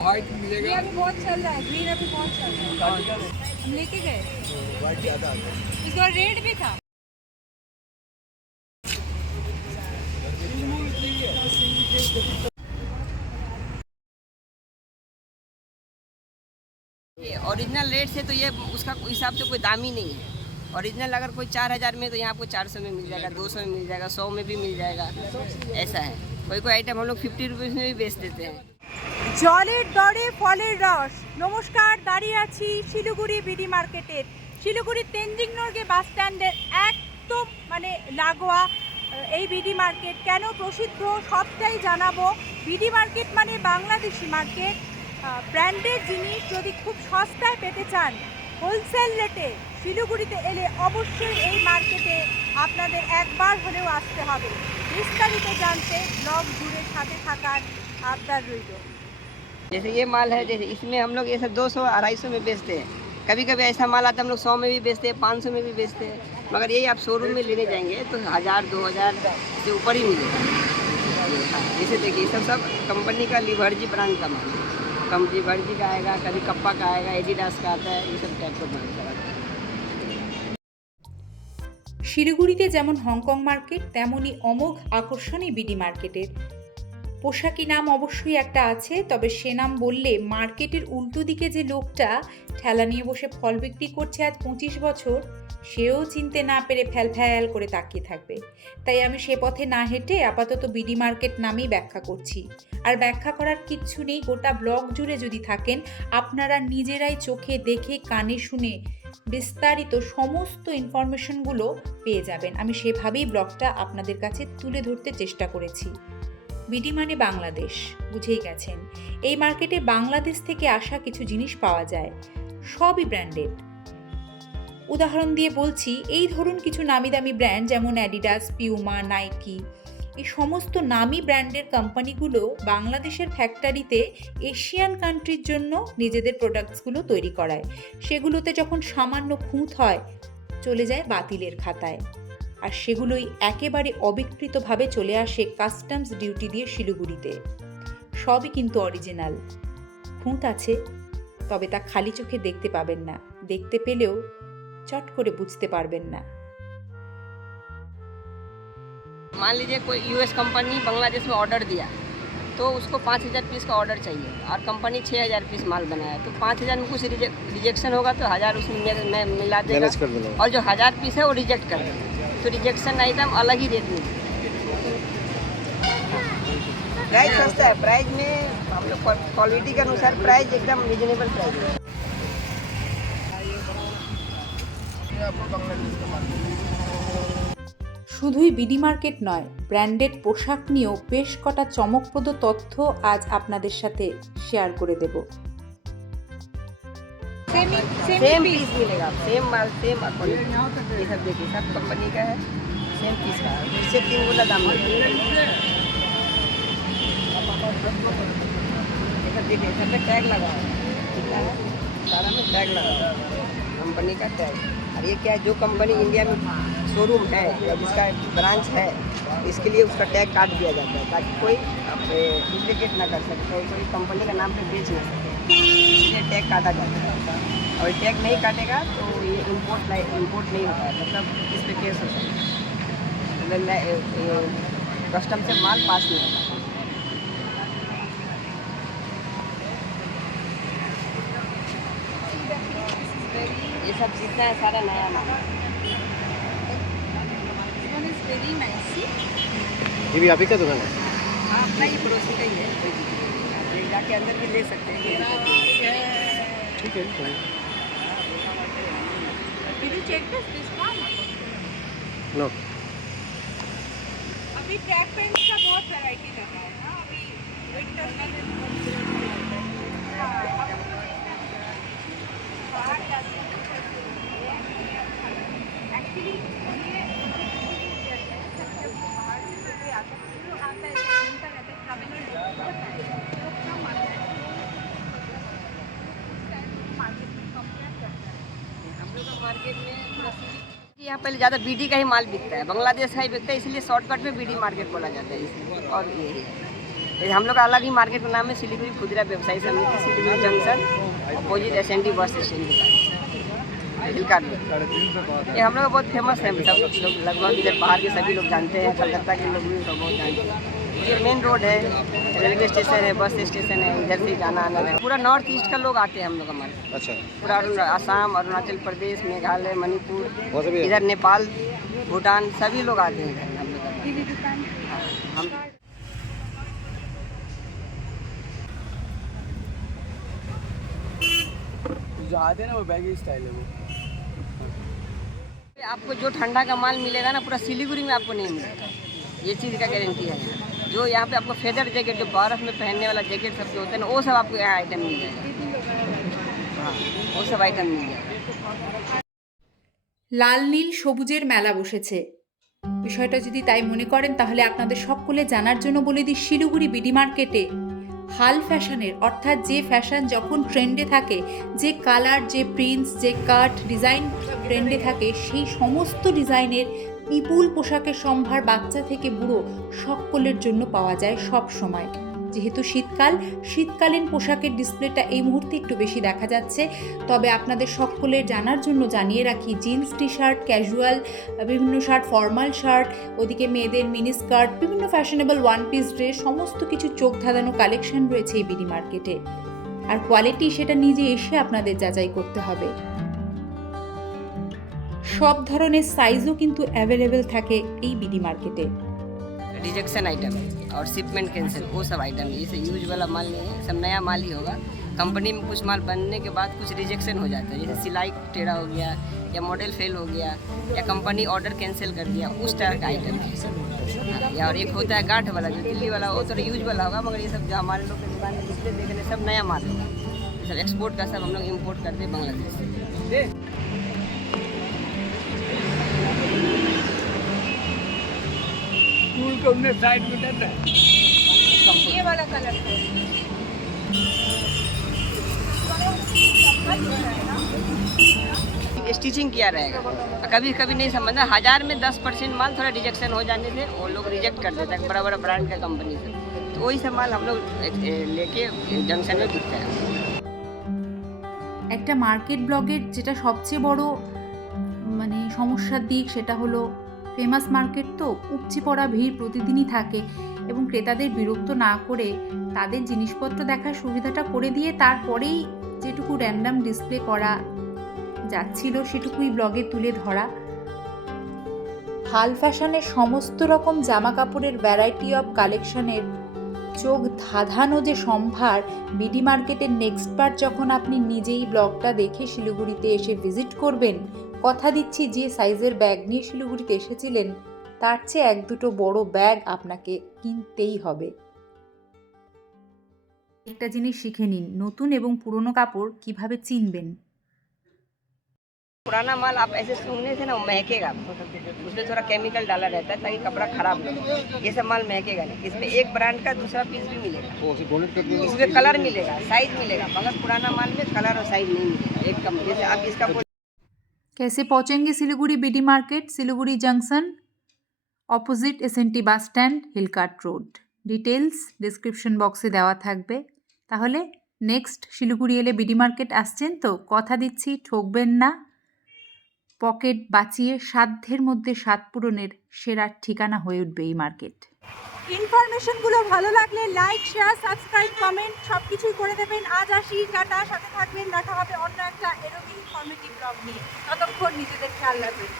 White मिलेगा। ये अभी बहुत चल रहा है, ग्रीन अभी बहुत चल रहा है, हम लेके गए। व्हाइट ज्यादा आता है। इस बार रेड भी था। ये ओरिजिनल रेट से तो ये उसका हिसाब से कोई दाम ही नहीं है। ओरिजिनल अगर कोई 4000 में तो यहाँ आपको 400 में मिल जाएगा, 200 में मिल जाएगा, 100 में भी मिल जाएगा, ऐसा है। कोई कोई आइटम हम लोग 50 रुपीज़ में भी बेच देते हैं। জলের দরে ফলের রস। নমস্কার, দাঁড়িয়ে আছি শিলিগুড়ি বিডি মার্কেটের। শিলিগুড়ি তেনজিং নর্গে বাস স্ট্যান্ডের একদম মানে লাগোয়া এই বিডি মার্কেট কেন প্রসিদ্ধ সবটাই জানাবো। বিডি মার্কেট মানে বাংলাদেশি মার্কেট। ব্র্যান্ডেড জিনিস যদি খুব সস্তায় পেতে চান হোলসেল রেটে শিলিগুড়িতে এলে অবশ্যই এই মার্কেটে আপনাদের একবার হলেও আসতে হবে। বিস্তারিত জানতে ব্লগ জুড়ে সাথে থাকার আবদার রইল। जैसे ये माल है, जैसे इसमें हम लोग ये सब 200-250 में बेचते हैं। कभी कभी ऐसा माल आता है हम लोग 100 में भी बेचते हैं, 500 में भी बेचते हैं। मगर यही आप शोरूम में लेने जाएंगे तो 1000-2000 से ऊपर ही मिलेगा। हाँ, जैसे देखिए सब कंपनी का लिवर्जी ब्रांड का माल है। कंपनी लिवर्जी का आएगा, कभी कप्पा का आएगा, एडिडास का आता है, ये सब टाइप का माल आता है। শিলিগুড়িতে যেমন হংকং মার্কেট তেমনই অমোঘ আকর্ষণ এই বিডি মার্কেটের। পোশাকি নাম অবশ্যই একটা আছে, তবে সে নাম বললে মার্কেটের উল্টো দিকে যে লোকটা ঠেলা নিয়ে বসে ফল বিক্রি করছে আজ 25 বছর, সেও চিনতে না পেরে ফ্যাল করে তাকিয়ে থাকবে। তাই আমি সে পথে না হেঁটে আপাতত বিডি মার্কেট নামেই ব্যাখ্যা করছি। আর ব্যাখ্যা করার কিচ্ছু নেই, গোটা ব্লগ জুড়ে যদি থাকেন আপনারা নিজেরাই চোখে দেখে কানে শুনে বিস্তারিত সমস্ত ইনফরমেশনগুলো পেয়ে যাবেন। আমি সেভাবেই ব্লগটা আপনাদের কাছে তুলে ধরতে চেষ্টা করেছি। বিডি মানে বাংলাদেশ, বুঝেই গেছেন। এই মার্কেটে বাংলাদেশ থেকে আসা কিছু জিনিস পাওয়া যায়, সবই ব্র্যান্ডেড। উদাহরণ দিয়ে বলছি, এই ধরুন কিছু নামি দামি ব্র্যান্ড যেমন অ্যাডিডাস, পিউমা, নাইকি, এই সমস্ত নামি ব্র্যান্ডের কোম্পানিগুলো বাংলাদেশের ফ্যাক্টরিতে এশিয়ান কান্ট্রির জন্য নিজেদের প্রোডাক্টসগুলো তৈরি করায়। সেগুলোতে যখন সামান্য খুঁত হয় চলে যায় বাতিলের খাতায়, আর সেগুলোই একেবারে অবিকৃতভাবে চলে আসে কাস্টমস ডিউটি দিয়ে শিলিগুড়িতে। সবই কিন্তু অরিজিনাল। খুঁত আছে, তবে তা খালি চোখে দেখতে পাবেন না, দেখতে পেলেও চট করে বুঝতে পারবেন না। मान लीजिए कोई यूएस कंपनी बांग्लादेश में ऑर्डर दिया तो उसको 5000 पीस का ऑर्डर चाहिए और कंपनी 6000 पीस माल बनाया, तो 5000 में कुछ रिजेक्शन होगा तो 1000 उसमें मिला देगा, और जो 1000 पीस है वो रिजेक्ट कर देगा। तो रिजेक्शन आइटम अलग ही रेट में। प्राइस सस्ता है, प्राइस में हम लोग क्वालिटी के अनुसार प्राइस एकदम रिजनेबल प्राइस है। শুধুই বিডি মার্কেট নয়, ব্র্যান্ডেড পোশাক নিয়েও বেশ কটা চমকপ্রদ তথ্য আজ আপনাদের সাথে শেয়ার করে দেব। सेम पीस मिलेगा, सेम माल, सेम क्वालिटी। ये सब देखिए, सब कंपनी का है, सेम पीस का है, इससे 3 गुना दाम मिलेगा। ये सब देखिए, सब में टैग लगा है, कितना है, सारा में टैग लगा है, कंपनी का टैग। और ये क्या है, जो कंपनी इंडिया में शोरूम है या जिसका ब्रांच है, इसके लिए उसका टैग काट दिया जाता है ताकि कोई डुप्लीकेट ना कर सके, कोई कंपनी का नाम पे बेच ना सके, इसलिए टैग काटा जाता है। और टैग नहीं काटेगा तो ये इम्पोर्ट नहीं होता है, मतलब इस पर केस होता है, कस्टम से माल पास नहीं होता। ये सब जितना है सारा नया माल है। ये भी आप ही का दुकान है? हाँ, अपना ही पड़ोसी का ही है, कोई दिक्कत नहीं है। आप ले जाके अंदर भी ले सकते हैं। ठीक है। Did you check this one? No, अभी ट्रैक पैंट्स का बहुत वैरायटी लगा है ना, अभी विंटर में एक्चुअली यहाँ पहले ज़्यादा बीडी का ही माल बिकता है, बांग्लादेश का ही बिकता है, इसलिए शॉर्टकट में बीडी मार्केट बोला जाता है इसलिए। और ये है हम लोग का अलग ही मार्केट का नाम है सिलीगुड़ी खुदरा व्यवसायी समिति, Siliguri junction opposite SNT bus stand के पास हिलकाट रोड। ये हम लोग का बहुत फेमस है, सब लोग लगभग इधर बाहर के सभी लोग जानते हैं, कलकत्ता के लोग भी सब बहुत जानते हैं। ये मेन रोड है, रेलवे स्टेशन है, बस स्टेशन है, इधर से जाना आना है। पूरा नॉर्थ ईस्ट का लोग आते हैं हम लोग हमारे। अच्छा, पूरा आसाम, अरुणाचल प्रदेश, मेघालय, मणिपुर, वहाँ से भी इधर नेपाल, भूटान, सभी लोग आते हैं इधर हम लोग का। हम जो आते हैं ना वो बैगी स्टाइल है वो। आपको जो ठंडा का माल मिलेगा ना पूरा सिलीगुड़ी में आपको नहीं मिलेगा, ये चीज़ का गारंटी है। जो यहाँ पे आपको फेदर जैकेट, जो बर्फ में पहनने वाला जैकेट सब जो होता है ना, वो सब आपको यहाँ आइटम मिल जाएगा। हाँ, वो सब आइटम मिल जाएगा। লাল নীল সবুজের মেলা বসেছে। বিষয়টা যদি তাই মনে করেন তাহলে আপনাদের সকলে জানার জন্য বলে দিই, শিলিগুড়ি বিডি মার্কেটে হাল ফ্যাশনের, অর্থাৎ যে ফ্যাশন যখন ট্রেন্ডে থাকে, যে কালার, যে প্রিন্টস, যে কাট ডিজাইন ট্রেন্ডে থাকে, সেই সমস্ত ডিজাইনের বিপুল পোশাকের সম্ভার বাচ্চা থেকে বুড়ো সকলের জন্য পাওয়া যায় সব সময়। যেহেতু শীতকালীন পোশাকের ডিসপ্লেটা এই মুহূর্তে একটু বেশি দেখা যাচ্ছে। তবে আপনাদের সকলের জানার জন্য জানিয়ে রাখি, জিন্স টি শার্ট, ক্যাজুয়াল বিভিন্ন শার্ট, ফর্মাল শার্ট, ওদিকে মেয়েদের মিনি স্কার্ট, বিভিন্ন ফ্যাশনেবল ওয়ান পিস ড্রেস, সমস্ত কিছু চোখ ধাঁধানো কালেকশন রয়েছে এই বিডি মার্কেটে। আর কোয়ালিটি সেটা নিজে এসে আপনাদের যাচাই করতে হবে। সব ধরনের সাইজও কিন্তু অ্যাভেলেবেল থাকে এই বিডি মার্কেটে। रिजेक्शन आइटम और शिपमेंट कैंसिल, वो सब आइटम है। जैसे यूज वाला माल नहीं है, सब नया माल ही होगा। कंपनी में कुछ माल बनने के बाद कुछ रिजेक्शन हो जाता है, जैसे सिलाई टेढ़ा हो गया या मॉडल फेल हो गया या कंपनी ऑर्डर कैंसिल कर दिया, उस तरह का आइटम है सब। या और एक होता है गांठ वाला, जो दिल्ली वाला, वो थोड़ा यूज वाला होगा, मगर ये सब जो हमारे लोग की दुकान में डिस्प्ले देख रहे सब नया माल होगा। सब एक्सपोर्ट का सब हम लोग इम्पोर्ट करते हैं बांग्लादेश से। स्कूल को उन्हें साइड में डर रहा है। ये वाला कलर है। स्टिचिंग किया रहेगा, कभी कभी नहीं समझना, 1000 में 10% माल थोड़ा रिजेक्शन हो जाने से वो लोग रिजेक्ट कर देता है, बड़ा बड़ा ब्रांड का कंपनी से। तो वही सब माल हम लोग लेके जंक्शन में बिकते हैं। একটা মার্কেট ব্লগের যেটা সবচেয়ে বড় মানে সমস্যার দিক, সেটা হলো ফেমাস মার্কেট তো উপচে পড়া ভিড় প্রতিদিনই থাকে, এবং ক্রেতাদের বিরক্ত না করে তাদের জিনিসপত্র দেখার সুবিধাটা করে দিয়ে তারপরেই যেটুকু র্যান্ডাম ডিসপ্লে করা যাচ্ছিল সেটুকুই ব্লগে তুলে ধরা। হাল ফ্যাশনের সমস্ত রকম জামা কাপড়ের ভ্যারাইটি অফ কালেকশনের চোখ ধাঁধানো যে সম্ভার, বিডি মার্কেটের নেক্সট বার যখন আপনি নিজেই ব্লগটা দেখে শিলিগুড়িতে এসে ভিজিট করবেন, কথা দিচ্ছি যে সাইজের ব্যাগ নিয়ে শিলিগুড়িতে এসেছিলেন তার চেয়ে এক দুটো বড় ব্যাগ আপনাকে কিনতেই হবে। একটা জিনিস শিখে নিন, নতুন এবং পুরনো কাপড় কিভাবে চিনবেন। पुराना माल आप ऐसे सूंघने से ना वो महकेगा, उसमें थोड़ा केमिकल डाला रहता है ताकि कपड़ा खराब ना हो। ये सब माल महकेगा नहीं। इसमें एक ब्रांड का दूसरा पीस भी मिलेगा, इसमें कलर मिलेगा, साइज मिलेगा, मगर पुराना माल में कलर और साइज नहीं मिलेगा। एक कम जैसे आप इसका कैसे पहुंचेंगे Siliguri BD market? Siliguri junction opposite SNT bus stand, Hill Cart road. Details description বক্সে দেওয়া থাকবে। তাহলে নেক্সট শিলিগুড়ি এলে বিডি মার্কেট আসছেন তো, কথা দিচ্ছি ঠকবেন না। পকেট বাঁচিয়ে সাধ্যের মধ্যে স্বাদ পূরণের সেরা ঠিকানা হয়ে উঠবে এই মার্কেট। ইনফরমেশনগুলো ভালো লাগলে লাইক, শেয়ার, সাবস্ক্রাইব, কমেন্ট সব কিছুই করে দেবেন। আজ আসি, টাটা, সাথে থাকবেন, দেখা হবে অন্য একটা এরকমই ইনফরমেটিভ ব্লগ নিয়ে। ততক্ষণ নিজেদের খেয়াল রাখবেন।